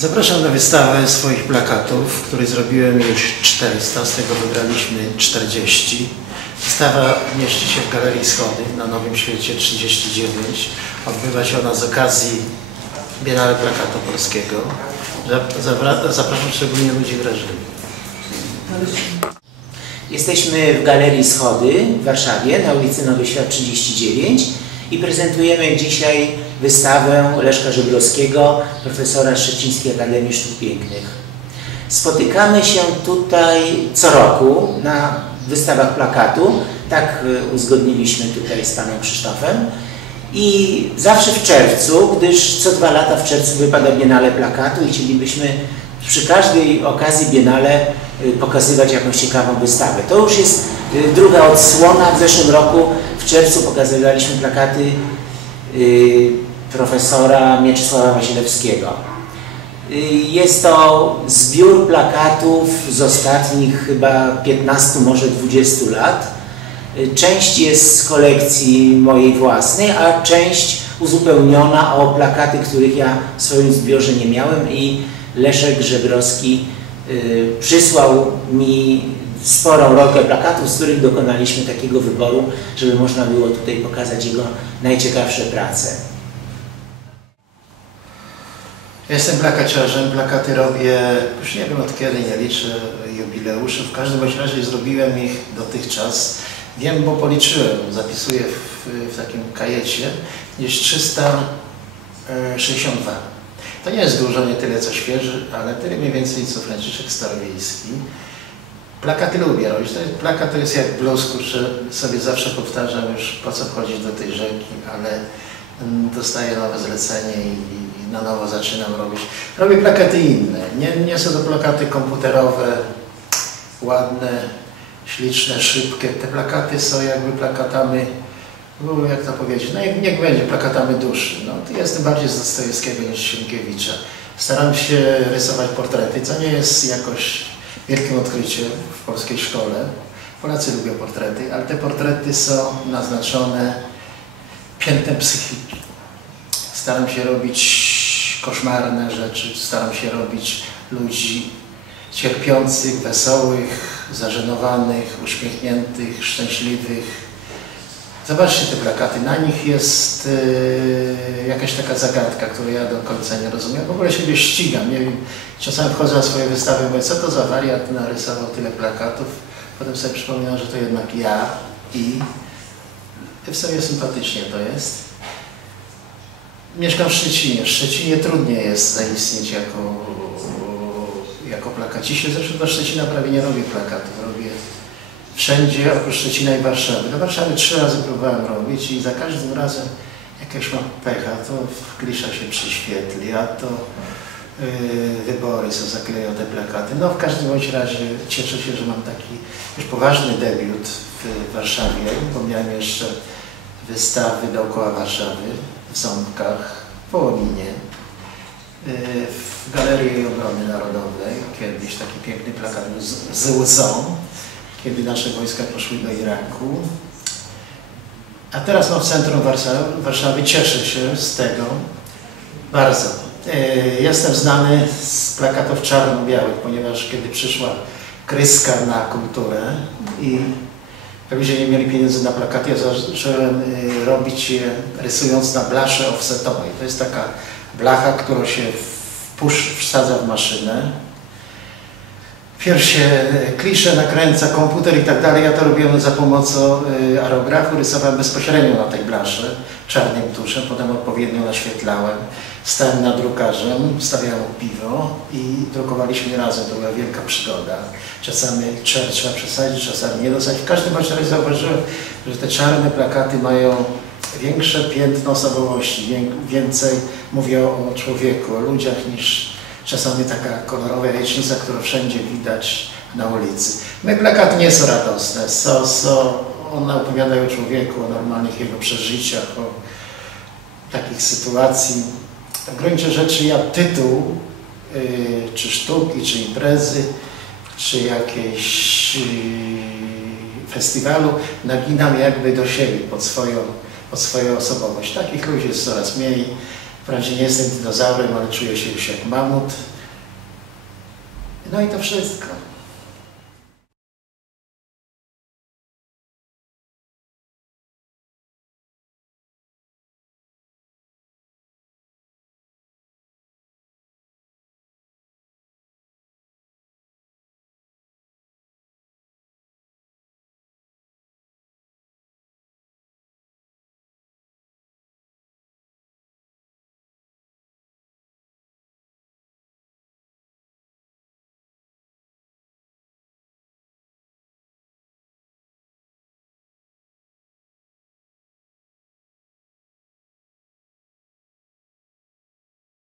Zapraszam na wystawę swoich plakatów, której zrobiłem już 400, z tego wybraliśmy 40. Wystawa mieści się w Galerii Schody na Nowym Świecie 39. Odbywa się ona z okazji Biennale Plakatu Polskiego. Zapra- Zapraszam szczególnie ludzi wrażliwych. Jesteśmy w Galerii Schody w Warszawie na ulicy Nowy Świat 39 i prezentujemy dzisiaj wystawę Leszka Żebrowskiego, profesora Szczecińskiej Akademii Sztuk Pięknych. Spotykamy się tutaj co roku na wystawach plakatu, tak y, uzgodniliśmy tutaj z panem Krzysztofem. I zawsze w czerwcu, gdyż co dwa lata w czerwcu wypada Biennale Plakatu i chcielibyśmy przy każdej okazji Biennale pokazywać jakąś ciekawą wystawę. To już jest y, druga odsłona. W zeszłym roku w czerwcu pokazywaliśmy plakaty y, profesora Mieczysława Wasilewskiego. Y, Jest to zbiór plakatów z ostatnich chyba 15, może 20 lat. Y, Część jest z kolekcji mojej własnej, a część uzupełniona o plakaty, których ja w swoim zbiorze nie miałem i Leszek Żebrowski y, przysłał mi sporą rolkę plakatów, z których dokonaliśmy takiego wyboru, żeby można było tutaj pokazać jego najciekawsze prace. Jestem plakaciarzem, plakaty robię już nie wiem od kiedy, nie liczę jubileuszy. W każdym razie zrobiłem ich dotychczas. Wiem, bo policzyłem, zapisuję w, w takim kajecie, jest 362. To nie jest dużo, nie tyle co świeży, ale tyle mniej więcej co Franciszek Starowiejski. Plakaty lubię robić. To jest, plakat to jest jak blues, kurczę, sobie zawsze powtarzam już po co wchodzić do tej rzeki, ale mm, dostaję nowe zlecenie i na nowo zaczynam robić. Robię plakaty inne. Nie, nie są to plakaty komputerowe, ładne, śliczne, szybkie. Te plakaty są jakby plakatami, no, jak to powiedzieć, no niech będzie plakatami duszy. No, to jestem bardziej z Dostojewskiego niż Sienkiewicza. Staram się rysować portrety, co nie jest jakoś wielkim odkryciem w polskiej szkole. Polacy lubią portrety, ale te portrety są naznaczone piętnem psychiki. Staram się robić koszmarne rzeczy, staram się robić ludzi cierpiących, wesołych, zażenowanych, uśmiechniętych, szczęśliwych. Zobaczcie te plakaty, na nich jest yy, jakaś taka zagadka, której ja do końca nie rozumiem. W ogóle siebie ścigam, nie wiem, czasami wchodzę na swoje wystawy i mówię, co to za wariat narysował tyle plakatów. Potem sobie przypominam, że to jednak ja i w sobie sympatycznie to jest. Mieszkam w Szczecinie. W Szczecinie trudniej jest zaistnieć jako, jako plakaciście. Zresztą do Szczecina prawie nie robię plakatów. Robię wszędzie oprócz Szczecina i Warszawy. Do Warszawy trzy razy próbowałem robić i za każdym razem jakieś mam pecha, to klisza się przyświetli, a to yy, wybory są zaklejone plakaty. No w każdym bądź razie cieszę się, że mam taki już poważny debiut w Warszawie, bo miałem jeszcze wystawy dookoła Warszawy, w Ząbkach, w Wołominie, yy, w Galerii Obrony Narodowej, kiedyś taki piękny plakat z, z łzą, kiedy nasze wojska poszły do Iraku. A teraz mam w centrum Warszawy, Warszawy, cieszę się z tego bardzo. E, Jestem znany z plakatów czarno-białych, ponieważ kiedy przyszła kryska na kulturę i ludzie nie mieli pieniędzy na plakaty, ja zacząłem e, robić je rysując na blasze offsetowej. To jest taka blacha, którą się wpusz, wsadza w maszynę. Pierw się e, klisze nakręca, komputer i tak dalej. Ja to robiłem za pomocą y, aerografu, rysowałem bezpośrednio na tej blasze, czarnym tuszem, potem odpowiednio naświetlałem. Stałem nad drukarzem, stawiałem piwo i drukowaliśmy razem. To była wielka przygoda. Czasami trzeba, trzeba przesadzić, czasami nie dosadzić. W każdym razie zauważyłem, że te czarne plakaty mają większe piętno osobowości, wię- więcej mówię o człowieku, o ludziach niż czasami taka kolorowa jajecznica, którą wszędzie widać na ulicy. Moje plakaty nie są radosne, są, są, one opowiadają o człowieku, o normalnych jego przeżyciach, o takich sytuacji. W gruncie rzeczy ja tytuł, y, czy sztuki, czy imprezy, czy jakiejś y, festiwalu naginam jakby do siebie, pod swoją, pod swoją osobowość. Takich ludzi jest coraz mniej. Wprawdzie nie jestem dinozaurem, ale czuję się już jak mamut. No i to wszystko.